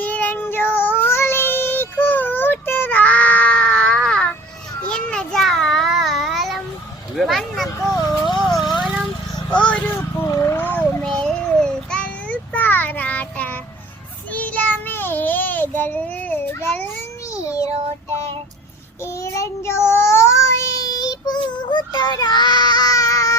இளஞ்சோலை கூட்டுதா என்ன ஜாலம் வண்ண கோலம் ஒரு பூமெல் பாராட்ட சில மேகல் நீரோட்ட இளஞ்சோலை பூத்ததா